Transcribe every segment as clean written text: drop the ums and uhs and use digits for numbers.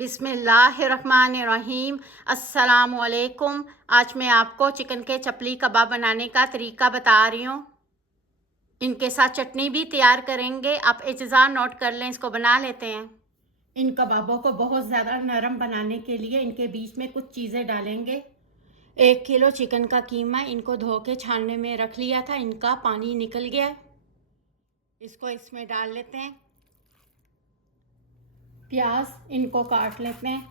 बिस्मिल्लाहिर्रहमानिर्रहीम। अस्सलामुअलैकुम। आज मैं आपको चिकन के चपली कबाब बनाने का तरीका बता रही हूँ। इनके साथ चटनी भी तैयार करेंगे। आप इंतज़ार नोट कर लें, इसको बना लेते हैं। इन कबाबों को बहुत ज़्यादा नरम बनाने के लिए इनके बीच में कुछ चीज़ें डालेंगे। 1 किलो चिकन का कीमा, इनको धो के छानने में रख लिया था, इनका पानी निकल गया। इसको इसमें डाल लेते हैं। प्याज, इनको काट लेते हैं।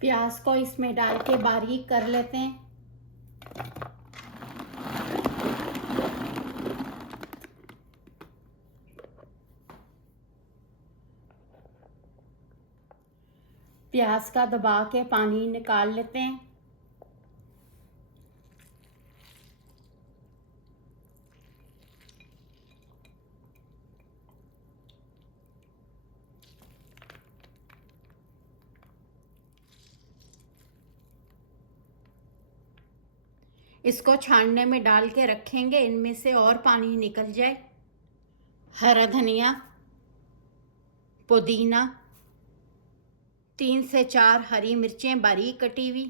प्याज को इसमें डाल के बारीक कर लेते हैं। प्याज का दबा के पानी निकाल लेते हैं। इसको छानने में डाल के रखेंगे, इनमें से और पानी निकल जाए। हरा धनिया, पुदीना, 3 से 4 हरी मिर्चें बारीक कटी हुई,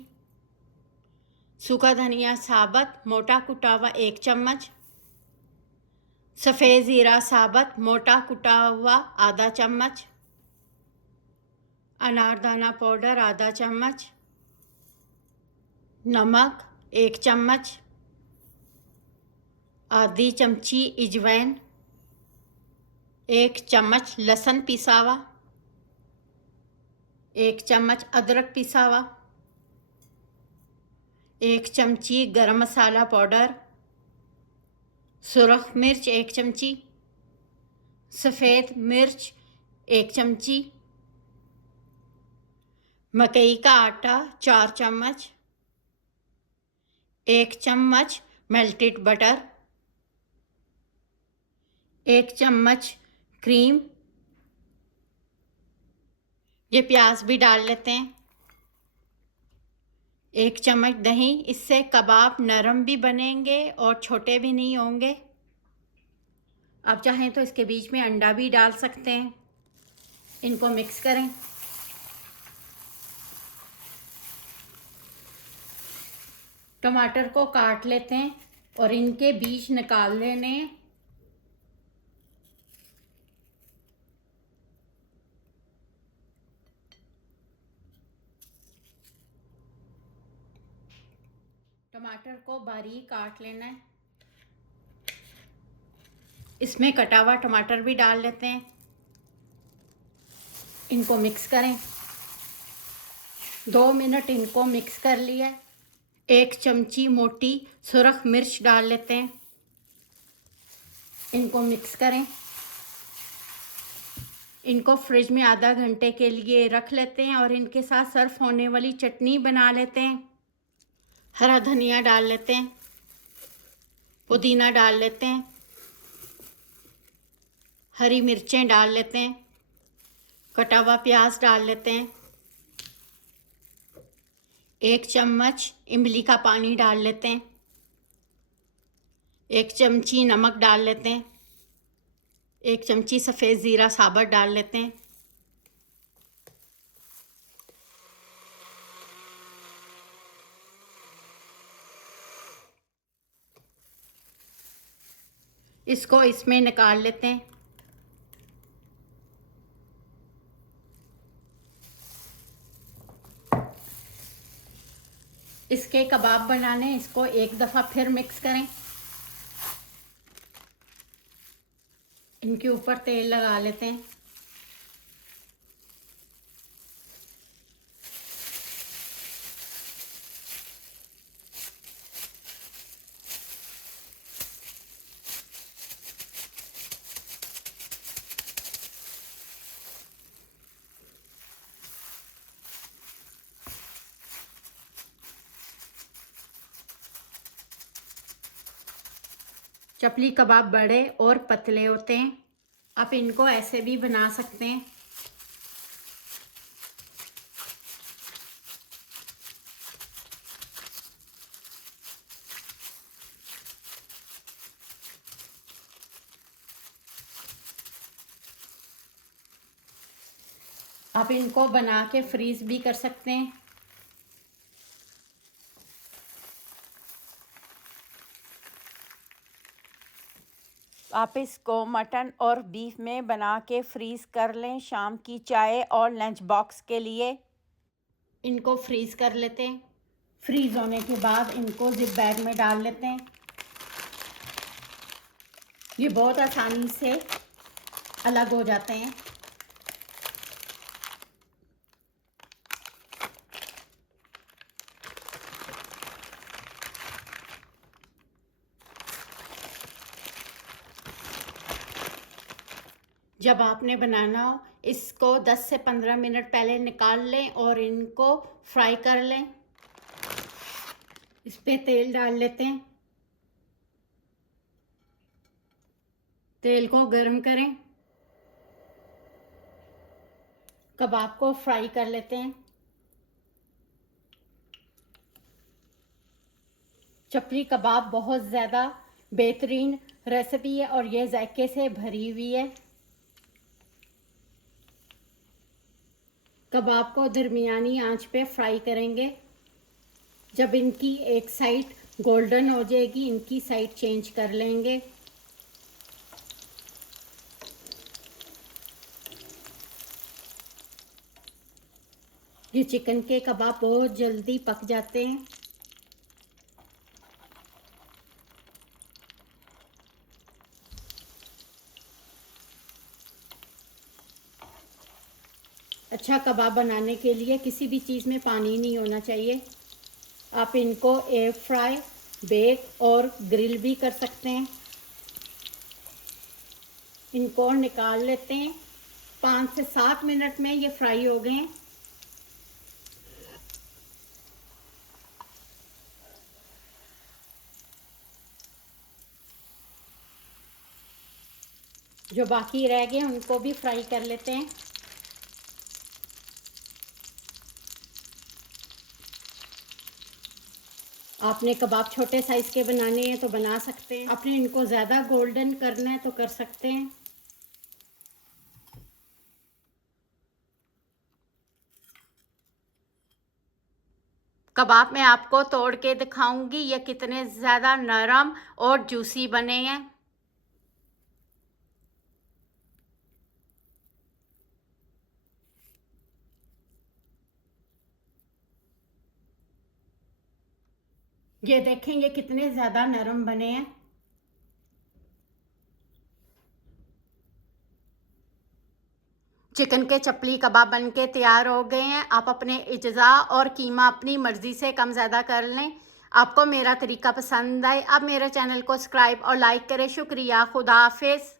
सूखा धनिया साबुत मोटा कुटा हुआ 1 चम्मच, सफ़ेद ज़ीरा साबुत मोटा कुटा हुआ आधा चम्मच, अनारदाना पाउडर आधा चम्मच, नमक 1 चम्मच, आधी चमची अजवाइन, 1 चम्मच लहसुन पिसा हुआ, 1 चम्मच अदरक पिसा हुआ, 1 चमची गरम मसाला पाउडर, सुरख मिर्च 1 चमची, सफ़ेद मिर्च 1 चमची, मकई का आटा 4 चम्मच, 1 चम्मच मेल्टेड बटर, 1 चम्मच क्रीम। ये प्याज भी डाल लेते हैं। 1 चम्मच दही, इससे कबाब नरम भी बनेंगे और छोटे भी नहीं होंगे। आप चाहें तो इसके बीच में अंडा भी डाल सकते हैं। इनको मिक्स करें। टमाटर को काट लेते हैं और इनके बीज निकाल लेने हैं। टमाटर को बारीक काट लेना है। इसमें कटा हुआ टमाटर भी डाल लेते हैं। इनको मिक्स करें। 2 मिनट इनको मिक्स कर लिया। 1 चमची मोटी सुरख मिर्च डाल लेते हैं। इनको मिक्स करें। इनको फ्रिज में आधा घंटे के लिए रख लेते हैं और इनके साथ सर्व होने वाली चटनी बना लेते हैं। हरा धनिया डाल लेते हैं, पुदीना डाल लेते हैं, हरी मिर्चें डाल लेते हैं, कटा हुआ प्याज डाल लेते हैं, 1 चम्मच इमली का पानी डाल लेते हैं, 1 चमची नमक डाल लेते हैं, 1 चमची सफ़ेद ज़ीरा साबुत डाल लेते हैं। इसको इसमें निकाल लेते हैं। इसके कबाब बनाने, इसको एक दफ़ा फिर मिक्स करें। इनके ऊपर तेल लगा लेते हैं। चपली कबाब बड़े और पतले होते हैं। आप इनको ऐसे भी बना सकते हैं। आप इनको बना के फ्रीज़ भी कर सकते हैं। आप इसको मटन और बीफ में बना के फ्रीज़ कर लें शाम की चाय और लंच बॉक्स के लिए। इनको फ्रीज़ कर लेते हैं। फ्रीज़ होने के बाद इनको जिप बैग में डाल लेते हैं। ये बहुत आसानी से अलग हो जाते हैं। जब आपने बनाना हो इसको 10 से 15 मिनट पहले निकाल लें और इनको फ्राई कर लें। इस पे तेल डाल लेते हैं। तेल को गर्म करें। कबाब को फ्राई कर लेते हैं। चपली कबाब बहुत ज़्यादा बेहतरीन रेसिपी है और ये जायके से भरी हुई है। कबाब को दरमियानी आंच पे फ्राई करेंगे। जब इनकी एक साइड गोल्डन हो जाएगी इनकी साइड चेंज कर लेंगे। ये चिकन के कबाब बहुत जल्दी पक जाते हैं। अच्छा कबाब बनाने के लिए किसी भी चीज़ में पानी नहीं होना चाहिए। आप इनको एयर फ्राई, बेक और ग्रिल भी कर सकते हैं। इनको निकाल लेते हैं। 5 से 7 मिनट में ये फ्राई हो गए हैं। जो बाकी रह गए उनको भी फ्राई कर लेते हैं। आपने कबाब छोटे साइज़ के बनाने हैं तो बना सकते हैं। आपने इनको ज़्यादा गोल्डन करना है तो कर सकते हैं। कबाब मैं आपको तोड़ के दिखाऊंगी ये कितने ज़्यादा नरम और जूसी बने हैं। ये देखें ये कितने ज़्यादा नरम बने हैं। चिकन के चपली कबाब बन के तैयार हो गए हैं। आप अपने इज्ज़ा और कीमा अपनी मर्ज़ी से कम ज़्यादा कर लें। आपको मेरा तरीका पसंद आए आप मेरे चैनल को सब्सक्राइब और लाइक करें। शुक्रिया। खुदा हाफिज़।